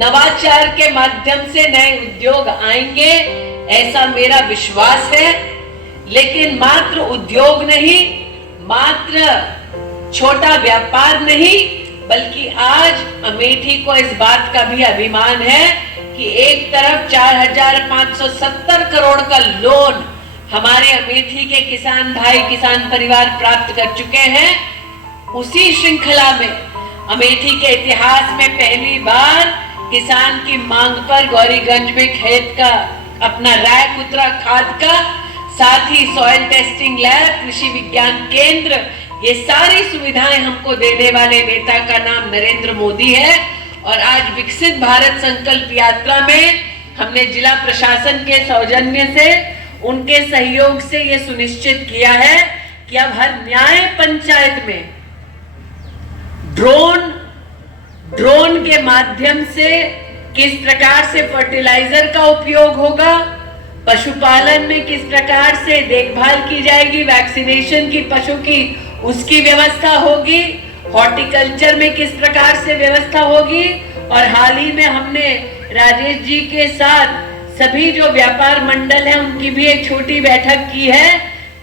नवाचार के माध्यम से नए उद्योग आएंगे, ऐसा मेरा विश्वास है। लेकिन मात्र उद्योग नहीं, मात्र छोटा व्यापार नहीं, बल्कि आज अमेठी को इस बात का भी अभिमान है कि एक तरफ 4,570 करोड़ का लोन हमारे अमेठी के किसान भाई, किसान परिवार प्राप्त कर चुके हैं। उसी श्रृंखला में अमेठी के इतिहास में पहली बार किसान की मांग पर गौरीगंज में खेत का अपना रैक उतरा खाद का, साथ ही सॉइल टेस्टिंग लैब, कृषि विज्ञान केंद्र, ये सारी सुविधाएं हमको देने वाले नेता का नाम नरेंद्र मोदी है। और आज विकसित भारत संकल्प यात्रा में हमने जिला प्रशासन के सौजन्य से, उनके सहयोग से ये सुनिश्चित किया है कि अब हर न्याय पंचायत में ड्रोन के माध्यम से किस प्रकार से फर्टिलाइजर का उपयोग होगा, पशुपालन में किस प्रकार से देखभाल की जाएगी, वैक्सीनेशन की पशु की उसकी व्यवस्था होगी, हॉर्टिकल्चर में किस प्रकार से व्यवस्था होगी। और हाल ही में हमने राजेश जी के साथ सभी जो व्यापार मंडल हैं उनकी भी एक छोटी बैठक की है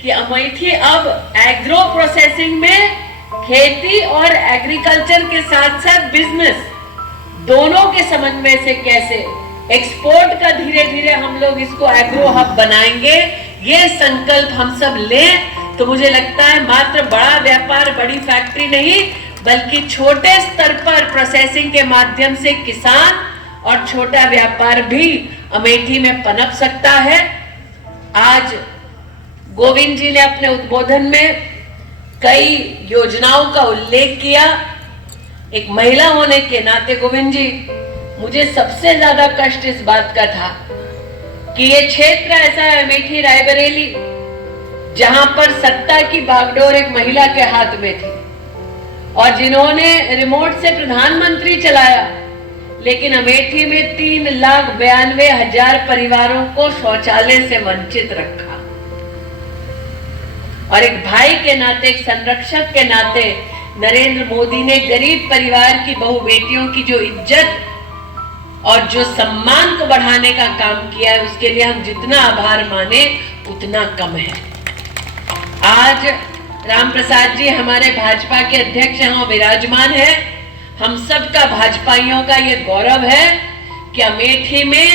कि अमेठी अब एग्रो प्रोसेसिंग में खेती और एग्रीकल्चर के साथ साथ बिजनेस दोनों के समन्वय से कैसे एक्सपोर्ट का धीरे धीरे हम लोग इसको एग्रो हब बनाएंगे। ये संकल्प हम सब लें तो मुझे लगता है मात्र बड़ा व्यापार, बड़ी फैक्ट्री नहीं, बल्कि छोटे स्तर पर प्रोसेसिंग के माध्यम से किसान और छोटा व्यापार भी अमेठी में पनप सकता है। आज गोविंद जी ने अपने उद्बोधन में कई योजनाओं का उल्लेख किया। एक महिला होने के नाते गोविंद जी, मुझे सबसे ज्यादा कष्ट इस बात का था कि ये क्षेत्र ऐसा है अमेठी रायबरेली जहां पर सत्ता की बागडोर एक महिला के हाथ में थी और जिन्होंने रिमोट से प्रधानमंत्री चलाया, लेकिन अमेठी में 3,92,000 परिवारों को शौचालय से वंचित रखा। और एक भाई के नाते, एक संरक्षक के नाते नरेंद्र मोदी ने गरीब परिवार की बहु बेटियों की जो इज्जत और जो सम्मान को बढ़ाने का काम किया है, उसके लिए हम जितना आभार माने उतना कम है। आज राम प्रसाद जी हमारे भाजपा के अध्यक्ष यहाँ विराजमान है। हम सब का भाजपाइयों का ये गौरव है कि अमेठी में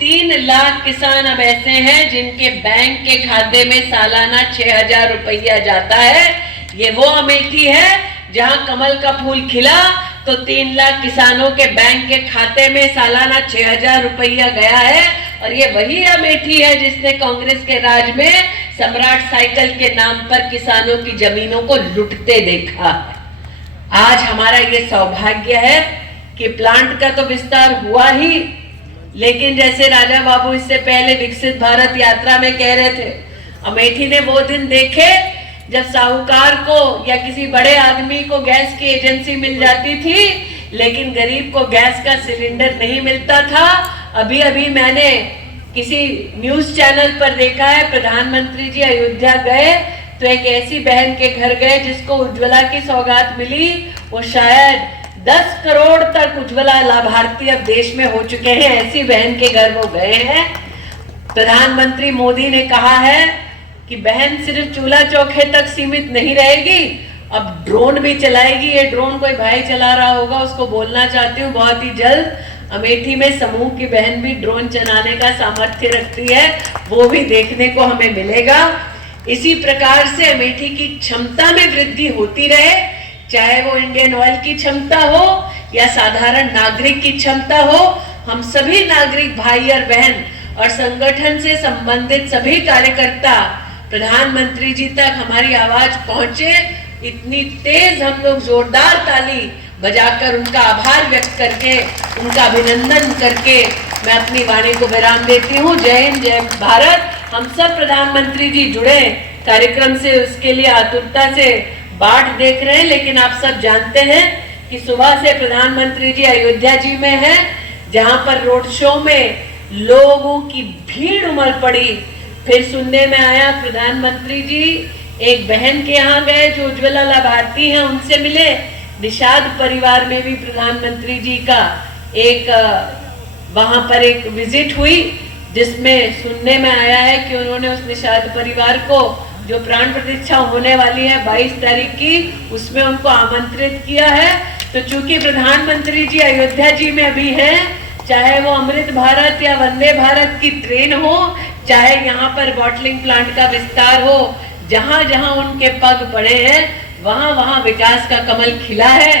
3 लाख किसान अब ऐसे हैं जिनके बैंक के खाते में सालाना 6,000 रुपया जाता है। ये वो अमेठी है जहां कमल का फूल खिला तो 3 लाख किसानों के बैंक के खाते में सालाना 6,000 रुपया गया है। और ये वही अमेठी है जिसने कांग्रेस के राज में सम्राट साइकिल के नाम पर किसानों की जमीनों को लुटते देखा। आज हमारा ये सौभाग्य है कि प्लांट का तो विस्तार हुआ ही, लेकिन जैसे राजा बाबू इससे पहले विकसित भारत यात्रा में कह रहे थे, अमेठी ने वो दिन देखे जब साहूकार को या किसी बड़े आदमी को गैस की एजेंसी मिल जाती थी, लेकिन गरीब को गैस का सिलेंडर नहीं मिलता था। अभी अभी मैंने किसी न्यूज चैनल पर देखा है, प्रधानमंत्री जी अयोध्या गए तो एक ऐसी बहन के घर गए जिसको उज्ज्वला की सौगात मिली। वो शायद 10 करोड़ तक उज्ज्वला लाभार्थी अब देश में हो चुके हैं, ऐसी बहन के घर वो गए हैं। प्रधानमंत्री मोदी ने कहा है कि बहन सिर्फ चूल्हा चौके तक सीमित नहीं रहेगी, अब ड्रोन भी चलाएगी। ये ड्रोन कोई भाई चला रहा होगा, उसको बोलना चाहती हूँ बहुत ही जल्द अमेठी में समूह की बहन भी ड्रोन चलाने का सामर्थ्य रखती है, वो भी देखने को हमें मिलेगा। इसी प्रकार से अमेठी की क्षमता में वृद्धि होती रहे, चाहे वो इंडियन ऑयल की क्षमता हो या साधारण नागरिक की क्षमता हो। हम सभी नागरिक भाई और बहन और संगठन से संबंधित सभी कार्यकर्ता प्रधानमंत्री जी तक हमारी आवाज पहुंचे, इतनी तेज हम लोग जोरदार ताली बजाकर उनका आभार व्यक्त करके, उनका अभिनंदन करके मैं अपनी वाणी को विराम देती हूँ। जय हिंद, जय भारत। हम सब प्रधानमंत्री जी जुड़े कार्यक्रम से, उसके लिए आतुरता से बाट देख रहे हैं, लेकिन आप सब जानते हैं कि सुबह से प्रधानमंत्री जी अयोध्या जी में हैं, जहां पर रोड शो में लोगों की भीड़ उमड़ पड़ी। फिर सुनने में आया प्रधानमंत्री जी एक बहन के यहाँ गए जो उज्ज्वला लाभार्थी हैं, उनसे मिले। निषाद परिवार में भी प्रधानमंत्री जी का एक वहां पर एक विजिट हुई, जिसमें सुनने में आया है कि उन्होंने उस निषाद परिवार को जो प्राण प्रतिष्ठा होने वाली है 22 तारीख की, उसमें उनको आमंत्रित किया है। तो चूंकि प्रधानमंत्री जी अयोध्या जी में अभी हैं, चाहे वो अमृत भारत या वंदे भारत की ट्रेन हो, चाहे यहाँ पर बॉटलिंग प्लांट का विस्तार हो, जहां जहां उनके पग पड़े हैं वहां वहां विकास का कमल खिला है।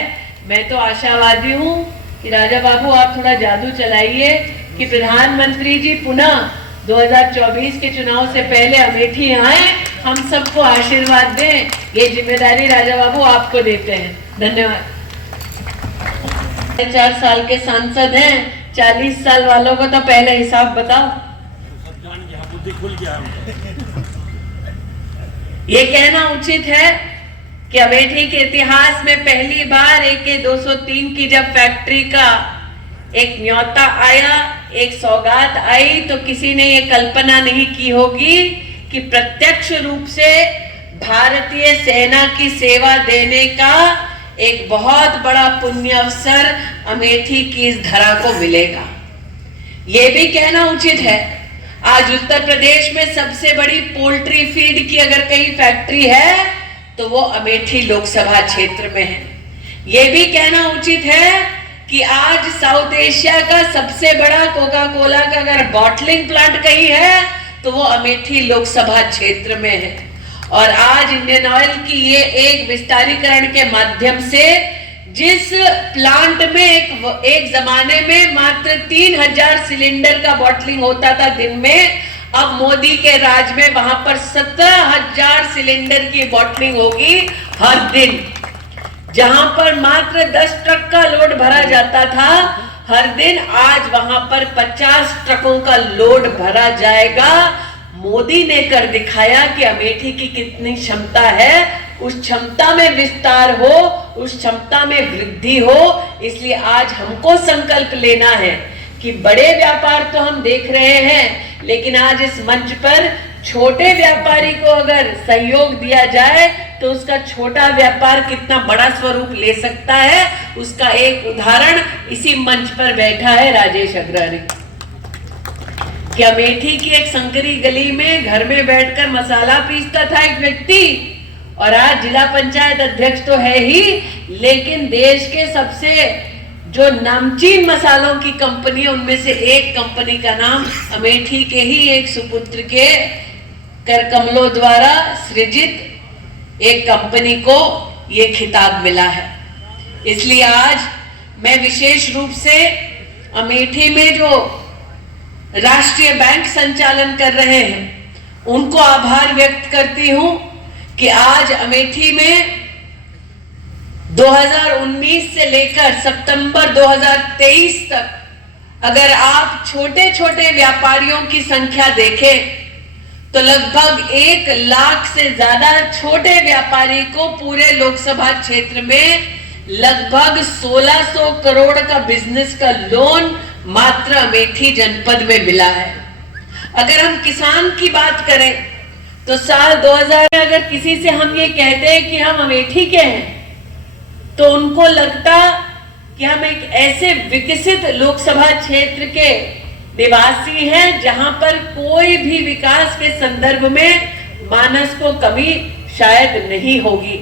मैं तो आशावादी हूँ कि राजा बाबू आप थोड़ा जादू चलाइए कि प्रधानमंत्री जी पुनः 2024 के चुनाव से पहले अमेठी आए, हम सबको आशीर्वाद दें। ये जिम्मेदारी राजा बाबू आपको देते हैं। धन्यवाद। 4 साल के सांसद हैं, 40 साल वालों को तो पहले हिसाब बताओ। बुद्धि खुल गया। ये कहना उचित है कि अमेठी के इतिहास में पहली बार AK-203 की जब फैक्ट्री का एक न्योता आया, एक सौगात आई, तो किसी ने ये कल्पना नहीं की होगी कि प्रत्यक्ष रूप से भारतीय सेना की सेवा देने का एक बहुत बड़ा पुण्य अवसर अमेठी की इस धरा को मिलेगा। ये भी कहना उचित है, आज उत्तर प्रदेश में सबसे बड़ी पोल्ट्री फीड की अगर कहीं फैक्ट्री है तो वो अमेठी लोकसभा क्षेत्र में है। ये भी कहना उचित है कि आज साउथ एशिया का सबसे बड़ा कोका कोला का अगर बॉटलिंग प्लांट कहीं है तो वो अमेठी लोकसभा क्षेत्र में है। और आज इंडियन ऑयल की ये एक विस्तारीकरण के माध्यम से जिस प्लांट में एक जमाने में मात्र 3000 सिलेंडर का बॉटलिंग होता था दिन में, अब मोदी के राज में वहां पर 17,000 सिलेंडर की बॉटलिंग होगी हर दिन। जहां पर मात्र 10 ट्रक का लोड भरा जाता था हर दिन, आज वहां पर 50 ट्रकों का लोड भरा जाएगा। मोदी ने कर दिखाया कि अमेठी की कितनी क्षमता है, उस क्षमता में विस्तार हो, उस क्षमता में वृद्धि हो। इसलिए आज हमको संकल्प लेना है कि बड़े व्यापार तो हम देख रहे हैं, लेकिन आज इस मंच पर छोटे व्यापारी को अगर सहयोग दिया जाए तो उसका छोटा व्यापार कितना बड़ा स्वरूप ले सकता है, उसका एक उदाहरण इसी मंच पर बैठा है राजेश अग्रवाल कि अमेठी की एक संकरी गली में घर में बैठकर मसाला पीसता था एक व्यक्ति, और आज जिला पंचायत अध्यक्ष तो है ही, लेकिन देश के सबसे जो नामचीन मसालों की कंपनी है उनमें से एक कंपनी का नाम अमेठी के ही एक सुपुत्र के कर कमलों द्वारा सृजित एक कंपनी को ये खिताब मिला है। इसलिए आज मैं विशेष रूप से अमेठी में जो राष्ट्रीय बैंक संचालन कर रहे हैं उनको आभार व्यक्त करती हूं कि आज अमेठी में 2019 से लेकर सितंबर 2023 तक अगर आप छोटे छोटे व्यापारियों की संख्या देखें तो लगभग 1 लाख से ज्यादा छोटे व्यापारी को पूरे लोकसभा क्षेत्र में लगभग 1600 करोड़ का बिजनेस का लोन मात्र अमेठी जनपद में मिला है। अगर हम किसान की बात करें तो साल 2000 में अगर किसी से हम ये कहते हैं कि हम अमेठी के हैं तो उनको लगता कि हम एक ऐसे विकसित लोकसभा क्षेत्र के निवासी हैं जहां पर कोई भी विकास के संदर्भ में मानस को कमी शायद नहीं होगी।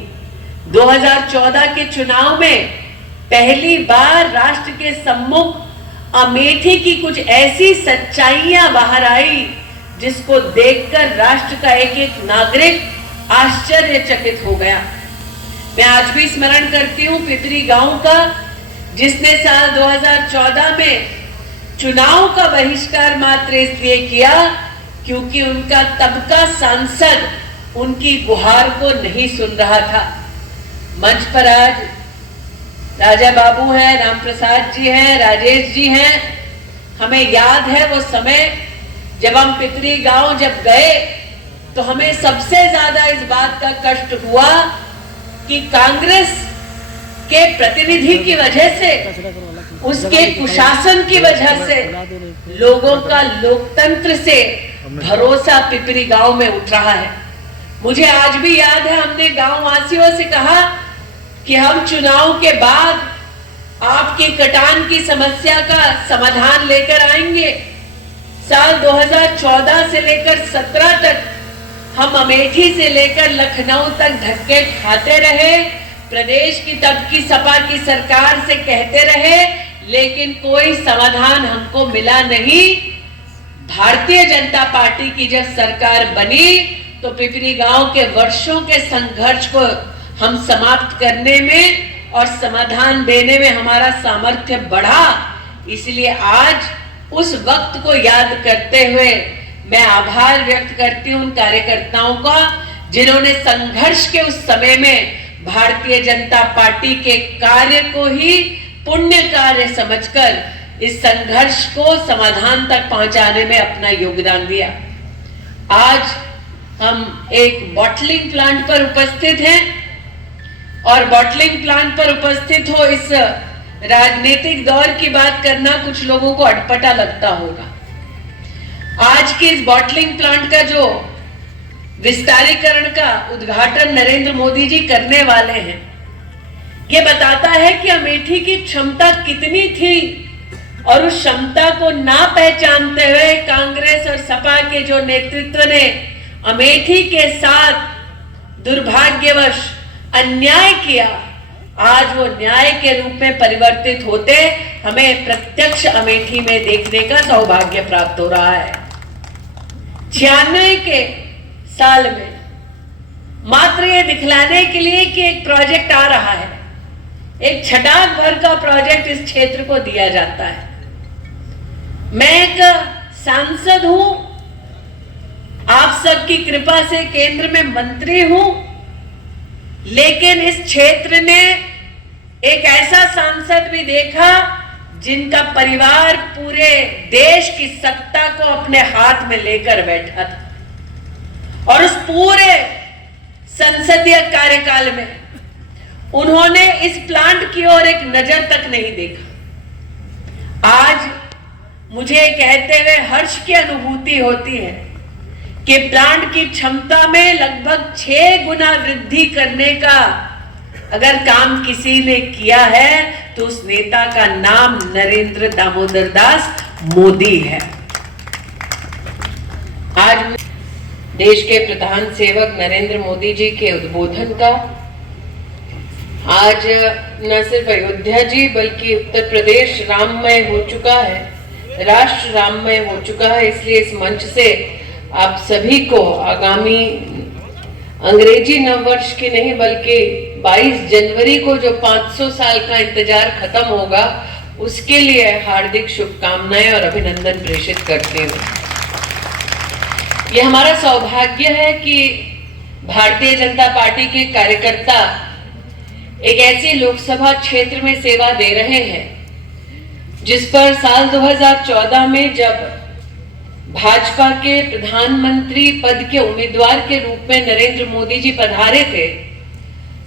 2014 के चुनाव में पहली बार राष्ट्र के सम्मुख अमेठी की कुछ ऐसी सच्चाइयां बाहर आई जिसको देखकर राष्ट्र का एक एक नागरिक आश्चर्यचकित हो गया। मैं आज भी स्मरण करती हूं पिपरी गांव का, जिसने साल 2014 में चुनाव का बहिष्कार मात्र इसलिए किया क्योंकि उनका तब का सांसद उनकी गुहार को नहीं सुन रहा था। मंच पर आज राजा बाबू हैं, राम प्रसाद जी हैं, राजेश जी हैं। हमें याद है वो समय जब हम पिपरी गांव जब गए तो हमें सबसे ज्यादा इस बात का कष्ट हुआ कि कांग्रेस के प्रतिनिधि की वजह से, उसके कुशासन की वजह से लोगों का लोकतंत्र से भरोसा पिपरी गांव में उठ रहा है। मुझे आज भी याद है हमने गांव वासियों से कहा कि हम चुनाव के बाद आपकी कटान की समस्या का समाधान लेकर आएंगे। साल 2014 से लेकर 17 तक हम अमेठी से लेकर लखनऊ तक धक्के खाते रहे, प्रदेश की तब की सपा की सरकार से कहते रहे, लेकिन कोई समाधान हमको मिला नहीं। भारतीय जनता पार्टी की जब सरकार बनी तो पिपरी गांव के वर्षों के संघर्ष को हम समाप्त करने में और समाधान देने में हमारा सामर्थ्य बढ़ा। इसलिए आज उस वक्त को याद करते हुए मैं आभार व्यक्त करती हूं उन कार्यकर्ताओं का जिन्होंने संघर्ष के उस समय में भारतीय जनता पार्टी के कार्य को ही पुण्य कार्य समझकर इस संघर्ष को समाधान तक पहुंचाने में अपना योगदान दिया। आज हम एक बॉटलिंग प्लांट पर उपस्थित हैं और बॉटलिंग प्लांट पर उपस्थित हो इस राजनीतिक दौर की बात करना कुछ लोगों को अटपटा लगता होगा। आज के इस बॉटलिंग प्लांट का जो विस्तारीकरण का उद्घाटन नरेंद्र मोदी जी करने वाले हैं, ये बताता है कि अमेठी की क्षमता कितनी थी और उस क्षमता को ना पहचानते हुए कांग्रेस और सपा के जो नेतृत्व ने अमेठी के साथ दुर्भाग्यवश अन्याय किया, आज वो न्याय के रूप में परिवर्तित होते हमें प्रत्यक्ष अमेठी में देखने का सौभाग्य प्राप्त हो रहा है। 96 के साल में मात्र ये दिखलाने के लिए कि एक प्रोजेक्ट आ रहा है, एक छटाक भर का प्रोजेक्ट इस क्षेत्र को दिया जाता है। मैं एक सांसद हूं, आप सबकी कृपा से केंद्र में मंत्री हूं, लेकिन इस क्षेत्र ने एक ऐसा सांसद भी देखा जिनका परिवार पूरे देश की सत्ता को अपने हाथ में लेकर बैठा था और उस पूरे संसदीय कार्यकाल में उन्होंने इस प्लांट की ओर एक नजर तक नहीं देखा। आज मुझे कहते हुए हर्ष की अनुभूति होती है कि प्लांट की क्षमता में लगभग 6 गुना वृद्धि करने का अगर काम किसी ने किया है तो उस नेता का नाम नरेंद्र दामोदर दास मोदी है। आज देश के प्रधान सेवक नरेंद्र मोदी जी के उद्बोधन का आज न सिर्फ अयोध्या जी बल्कि उत्तर प्रदेश राममय हो चुका है, राष्ट्र राममय हो चुका है। इसलिए इस मंच से आप सभी को आगामी अंग्रेजी नववर्ष की नहीं बल्कि 22 जनवरी को जो 500 साल का इंतजार खत्म होगा उसके लिए हार्दिक शुभकामनाएं और अभिनंदन प्रेषित करते हैं। यह हमारा सौभाग्य है कि भारतीय जनता पार्टी के कार्यकर्ता एक ऐसे लोकसभा क्षेत्र में सेवा दे रहे हैं जिस पर साल 2014 में जब भाजपा के प्रधानमंत्री पद के उम्मीदवार के रूप में नरेंद्र मोदी जी पधारे थे,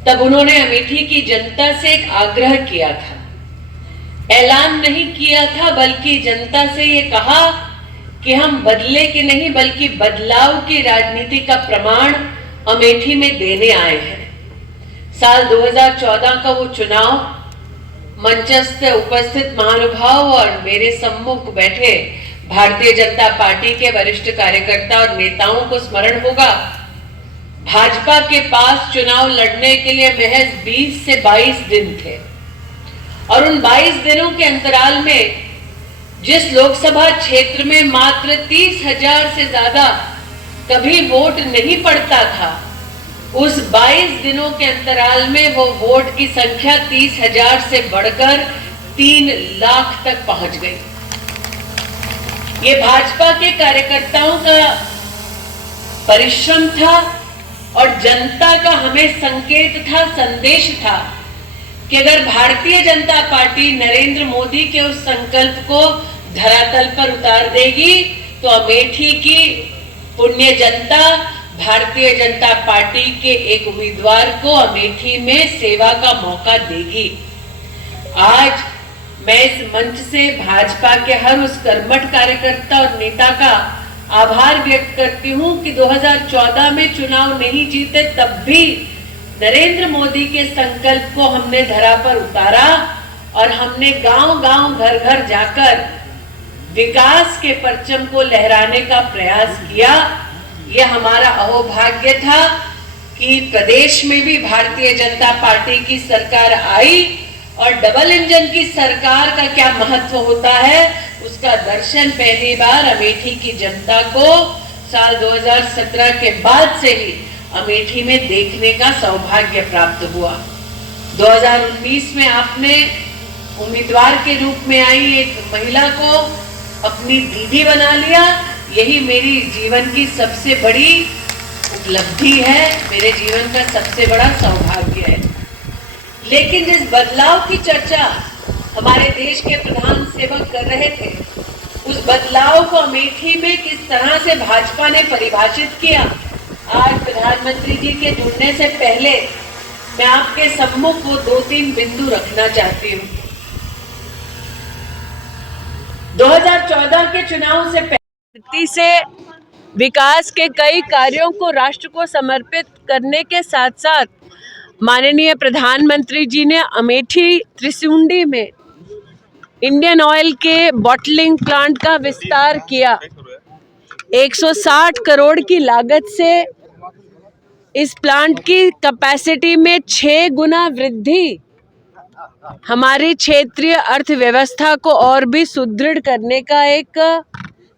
तब उन्होंने अमेठी की जनता से एक आग्रह किया था। ऐलान नहीं किया था बल्कि जनता से ये कहा कि हम बदले की नहीं बल्कि बदलाव की राजनीति का प्रमाण अमेठी में देने आए हैं। साल 2014 का वो चुनाव मंचस्थ उपस्थित महानुभाव और मेरे सम्मुख बैठे भारतीय जनता पार्टी के वरिष्ठ कार्यकर्ता और नेताओं को स्मरण होगा। भाजपा के पास चुनाव लड़ने के लिए महज 20 से 22 दिन थे और उन 22 दिनों के अंतराल में जिस लोकसभा क्षेत्र में मात्र 30,000 से ज्यादा कभी वोट नहीं पड़ता था, उस 22 दिनों के अंतराल में वो वोट की संख्या 30,000 से बढ़कर 3 लाख तक पहुंच गई। ये भाजपा के कार्यकर्ताओं का परिश्रम था और जनता का हमें संकेत था, संदेश था कि अगर भारतीय जनता पार्टी नरेंद्र मोदी के उस संकल्प को धरातल पर उतार देगी तो अमेठी की पुण्य जनता भारतीय जनता पार्टी के एक उम्मीदवार को अमेठी में सेवा का मौका देगी। आज मैं इस मंच से भाजपा के हर उस कर्मठ कार्यकर्ता और नेता का आभार व्यक्त करती हूं कि 2014 में चुनाव नहीं जीते तब भी नरेंद्र मोदी के संकल्प को हमने धरा पर उतारा और हमने गांव-गांव, घर-घर जाकर विकास के परचम को लहराने का प्रयास किया। ये हमारा अहोभाग्य था कि प्रदेश में भी भारतीय जनता पार्टी की सरकार आई और डबल इंजन की सरकार का क्या महत्व होता है उसका दर्शन पहली बार अमेठी की जनता को साल 2017 के बाद से ही अमेठी में देखने का सौभाग्य प्राप्त हुआ। 2019 में आपने उम्मीदवार के रूप में आई एक महिला को अपनी दीदी बना लिया। यही मेरी जीवन की सबसे बड़ी उपलब्धि है, मेरे जीवन का सबसे बड़ा सौभाग्य है। लेकिन जिस बदलाव की चर्चा हमारे देश के प्रधान सेवक कर रहे थे, उस बदलाव को अमेठी में किस तरह से भाजपा ने परिभाषित किया, आज प्रधानमंत्री जी के जुड़ने से पहले मैं आपके सम्मुख वो 2-3 बिंदु रखना चाहती हूँ। 2014 के चुनाव से पहले से विकास के कई कार्यों को राष्ट्र को समर्पित करने के साथ साथ माननीय प्रधानमंत्री जी ने अमेठी त्रिशुंडी में इंडियन ऑयल के बॉटलिंग प्लांट का विस्तार किया। 160 करोड़ की लागत से इस प्लांट की कैपेसिटी में 6 गुना वृद्धि हमारी क्षेत्रीय अर्थव्यवस्था को और भी सुदृढ़ करने का एक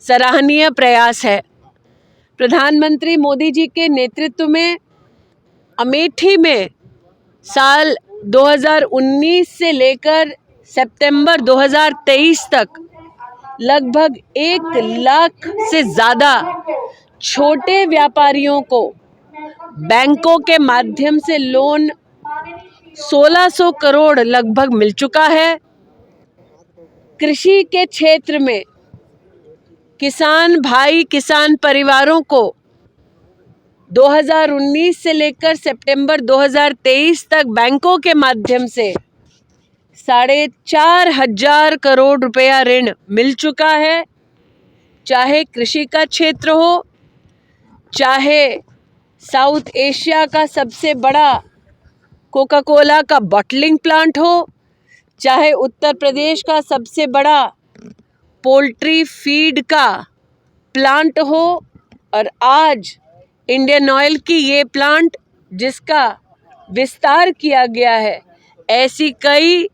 सराहनीय प्रयास है। प्रधानमंत्री मोदी जी के नेतृत्व में अमेठी में साल 2019 से लेकर सितंबर 2023 तक लगभग 1 लाख से ज़्यादा छोटे व्यापारियों को बैंकों के माध्यम से लोन 1600 करोड़ लगभग मिल चुका है। कृषि के क्षेत्र में किसान भाई किसान परिवारों को 2019 से लेकर सितंबर 2023 तक बैंकों के माध्यम से 4,500 करोड़ रुपया ऋण मिल चुका है। चाहे कृषि का क्षेत्र हो, चाहे साउथ एशिया का सबसे बड़ा कोका कोला का बॉटलिंग प्लांट हो, चाहे उत्तर प्रदेश का सबसे बड़ा पोल्ट्री फीड का प्लांट हो, और आज इंडियन ऑयल की ये प्लांट जिसका विस्तार किया गया है, ऐसी कई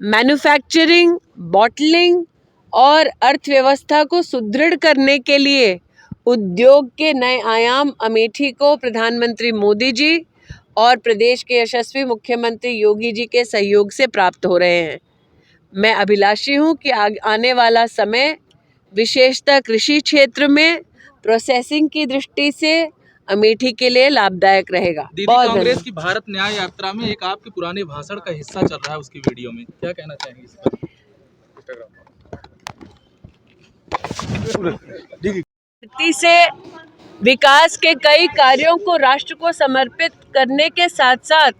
मैन्युफैक्चरिंग, बॉटलिंग और अर्थव्यवस्था को सुदृढ़ करने के लिए उद्योग के नए आयाम अमेठी को प्रधानमंत्री मोदी जी और प्रदेश के यशस्वी मुख्यमंत्री योगी जी के सहयोग से प्राप्त हो रहे हैं। मैं अभिलाषी हूं कि आने वाला समय विशेषतः कृषि क्षेत्र में प्रोसेसिंग की दृष्टि से अमेठी के लिए लाभदायक रहेगा। दीदी, कांग्रेस की भारत न्याय यात्रा में एक आपके पुराने भाषण का हिस्सा चल रहा है, उसकी वीडियो में क्या कहना चाहेंगे इस पर? से विकास के कई कार्यों को राष्ट्र को समर्पित करने के साथ साथ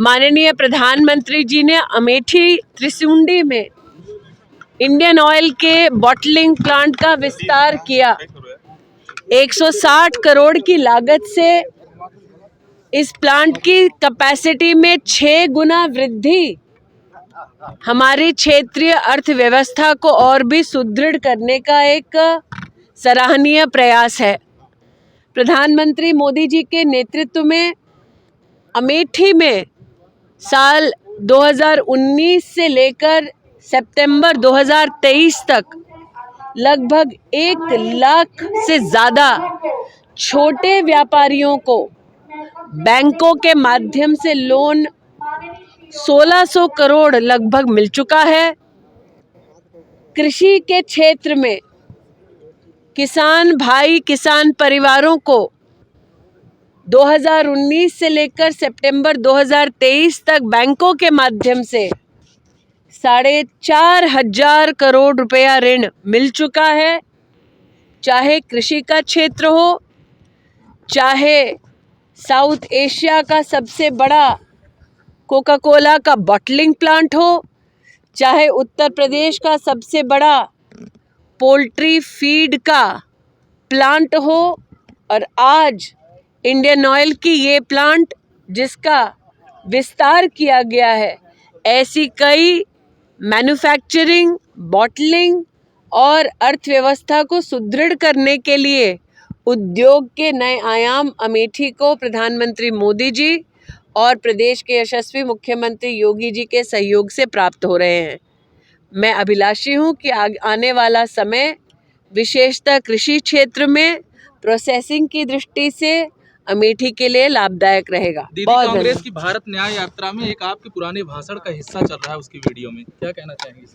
माननीय प्रधानमंत्री जी ने अमेठी त्रिशुंडी में इंडियन ऑयल के बॉटलिंग प्लांट का विस्तार किया। 160 करोड़ की लागत से इस प्लांट की कैपेसिटी में 6 गुना वृद्धि हमारी क्षेत्रीय अर्थव्यवस्था को और भी सुदृढ़ करने का एक सराहनीय प्रयास है। प्रधानमंत्री मोदी जी के नेतृत्व में अमेठी में साल 2019 से लेकर सितंबर 2023 तक लगभग 1 लाख से ज़्यादा छोटे व्यापारियों को बैंकों के माध्यम से लोन 1600 करोड़ लगभग मिल चुका है। कृषि के क्षेत्र में किसान भाई किसान परिवारों को 2019 से लेकर सितंबर 2023 तक बैंकों के माध्यम से 4,500 करोड़ रुपया ऋण मिल चुका है। चाहे कृषि का क्षेत्र हो, चाहे साउथ एशिया का सबसे बड़ा कोका कोला का बॉटलिंग प्लांट हो, चाहे उत्तर प्रदेश का सबसे बड़ा पोल्ट्री फीड का प्लांट हो, और आज इंडियन ऑयल की ये प्लांट जिसका विस्तार किया गया है, ऐसी कई मैन्युफैक्चरिंग, बॉटलिंग और अर्थव्यवस्था को सुदृढ़ करने के लिए उद्योग के नए आयाम अमेठी को प्रधानमंत्री मोदी जी और प्रदेश के यशस्वी मुख्यमंत्री योगी जी के सहयोग से प्राप्त हो रहे हैं। मैं अभिलाषी हूं कि आने वाला समय विशेषतः कृषि क्षेत्र में प्रोसेसिंग की दृष्टि से अमेठी के लिए लाभदायक रहेगा। दीदी, बहुत कांग्रेस की भारत न्याय यात्रा में एक आपके पुराने भाषण का हिस्सा चल रहा है उसकी वीडियो में, क्या कहना चाहेंगे इस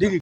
पर?